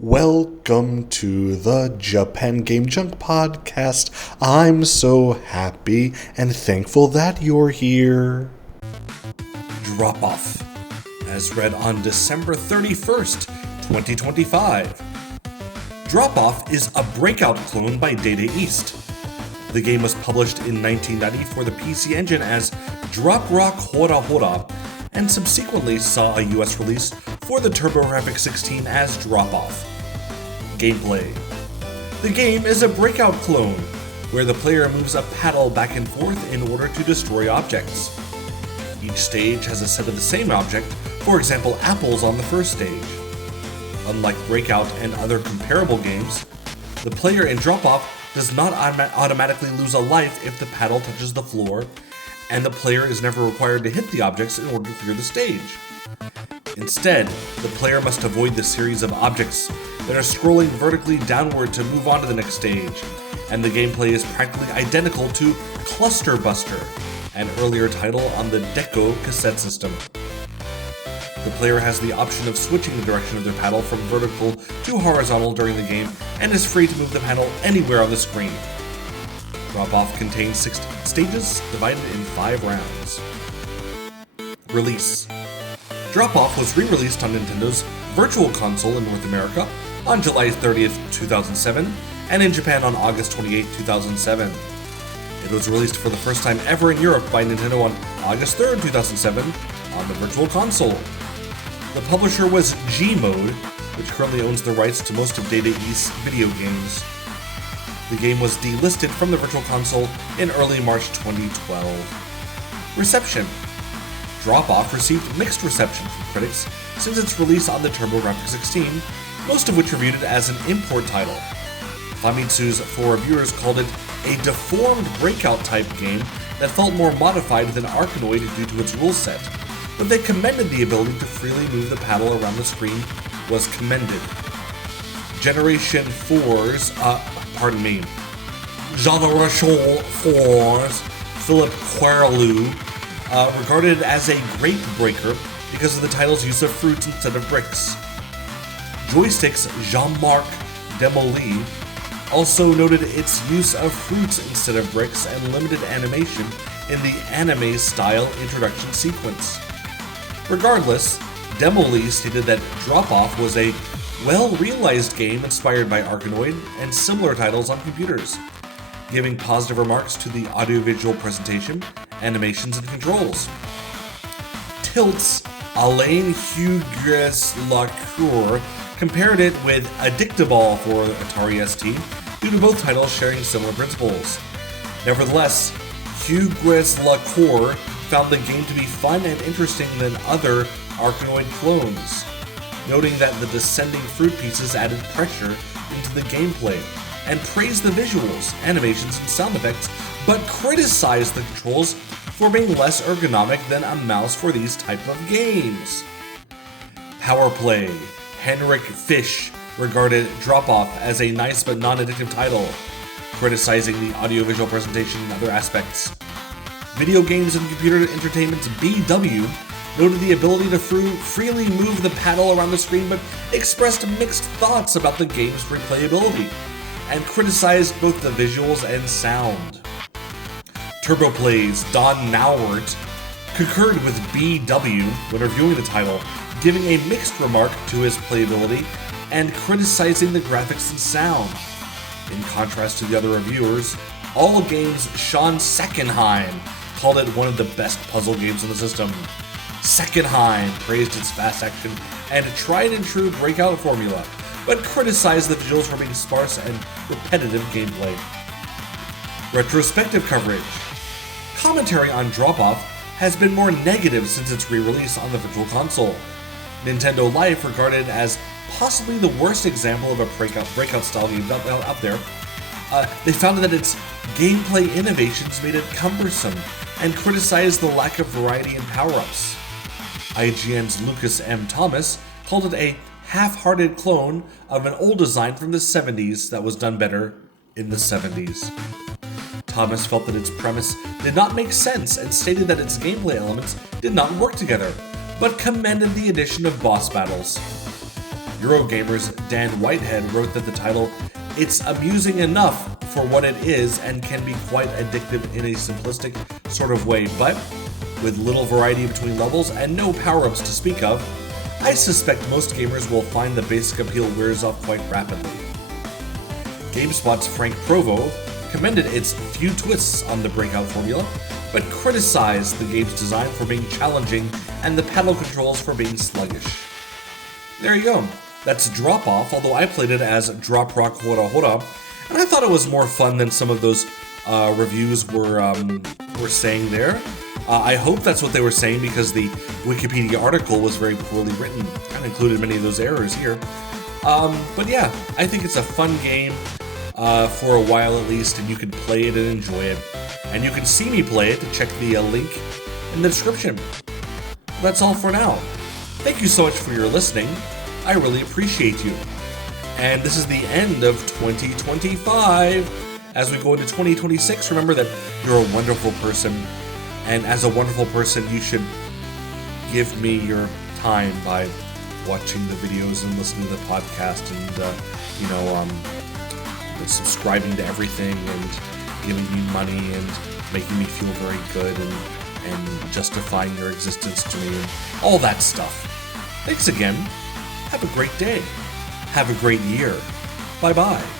Welcome to the Japan Game Junk podcast. I'm so happy and thankful that you're here. Drop Off, as read on December 31st, 2025. Drop Off is a breakout clone by Data East. The game was published in 1990 for the PC Engine as Drop Rock Hora Hora, and subsequently saw a US release for the TurboGrafx-16 as Drop Off. Gameplay. The game is a breakout clone, where the player moves a paddle back and forth in order to destroy objects. Each stage has a set of the same object, for example apples on the first stage. Unlike Breakout and other comparable games, the player in Drop Off does not automatically lose a life if the paddle touches the floor, and the player is never required to hit the objects in order to clear the stage. Instead, the player must avoid the series of objects that are scrolling vertically downward to move on to the next stage, and the gameplay is practically identical to Cluster Buster, an earlier title on the Deco cassette system. The player has the option of switching the direction of their paddle from vertical to horizontal during the game, and is free to move the paddle anywhere on the screen. Drop Off contains 6 stages divided in 5 rounds. Release. Drop Off was re-released on Nintendo's Virtual Console in North America on July 30th, 2007, and in Japan on August 28, 2007. It was released for the first time ever in Europe by Nintendo on August 3rd, 2007, on the Virtual Console. The publisher was Gmode, which currently owns the rights to most of Data East's video games. The game was delisted from the Virtual Console in early March 2012. Reception. Drop Off received mixed reception from critics since its release on the TurboGrafx-16, most of which reviewed it as an import title. Famitsu's 4 reviewers called it a deformed breakout-type game that felt more modified than Arkanoid due to its rule set, but they commended the ability to freely move the paddle around the screen was commended. Generation 4's Philip Querlew regarded it as a great breaker because of the title's use of fruits instead of bricks. Joystick's Jean-Marc Demoli also noted its use of fruits instead of bricks and limited animation in the anime-style introduction sequence. Regardless, Demoli stated that Drop Off was a well-realized game inspired by Arkanoid and similar titles on computers, giving positive remarks to the audiovisual presentation, animations, and controls. Tilt's Alain Hugues-Lacour compared it with Addictable for Atari ST due to both titles sharing similar principles. Nevertheless, Hugues-Lacour found the game to be fun and interesting than other Arkanoid clones, noting that the descending fruit pieces added pressure into the gameplay, and praised the visuals, animations, and sound effects, but criticized the controls for being less ergonomic than a mouse for these type of games. Power Play. Henrik Fish regarded Drop Off as a nice but non-addictive title, criticizing the audiovisual presentation and other aspects. Video Games and Computer Entertainment's BW noted the ability to freely move the paddle around the screen, but expressed mixed thoughts about the game's replayability, and criticized both the visuals and sound. TurboPlay's Don Nauert concurred with BW when reviewing the title, giving a mixed remark to his playability and criticizing the graphics and sound. In contrast to the other reviewers, All Games' Sean Seckenheim called it one of the best puzzle games in the system. Seckenheim praised its fast action and tried and true breakout formula, but criticized the visuals for being sparse and repetitive gameplay. Retrospective coverage. Commentary on Drop Off has been more negative since its re-release on the Virtual Console. Nintendo Life regarded it as possibly the worst example of a breakout style game out there. They found that its gameplay innovations made it cumbersome and criticized the lack of variety in power-ups. IGN's Lucas M. Thomas called it a half-hearted clone of an old design from the 70s that was done better in the 70s. Thomas felt that its premise did not make sense and stated that its gameplay elements did not work together, but commended the addition of boss battles. Eurogamer's Dan Whitehead wrote that the title, "It's amusing enough for what it is and can be quite addictive in a simplistic sort of way, but with little variety between levels and no power-ups to speak of, I suspect most gamers will find the basic appeal wears off quite rapidly." GameSpot's Frank Provo commended its few twists on the Breakout formula, but criticized the game's design for being challenging and the paddle controls for being sluggish. There you go. That's Drop Off, although I played it as Drop Rock Hora Hora, and I thought it was more fun than some of those reviews were saying there. I hope that's what they were saying because the Wikipedia article was very poorly written and included many of those errors here. But yeah, I think it's a fun game for a while at least, and you can play it and enjoy it. And you can see me play it. Check the link in the description. That's all for now. Thank you so much for your listening. I really appreciate you. And this is the end of 2025. As we go into 2026, remember that you're a wonderful person. And as a wonderful person, you should give me your time by watching the videos and listening to the podcast and, subscribing to everything and giving me money and making me feel very good and justifying your existence to me and all that stuff. Thanks again. Have a great day. Have a great year. Bye-bye.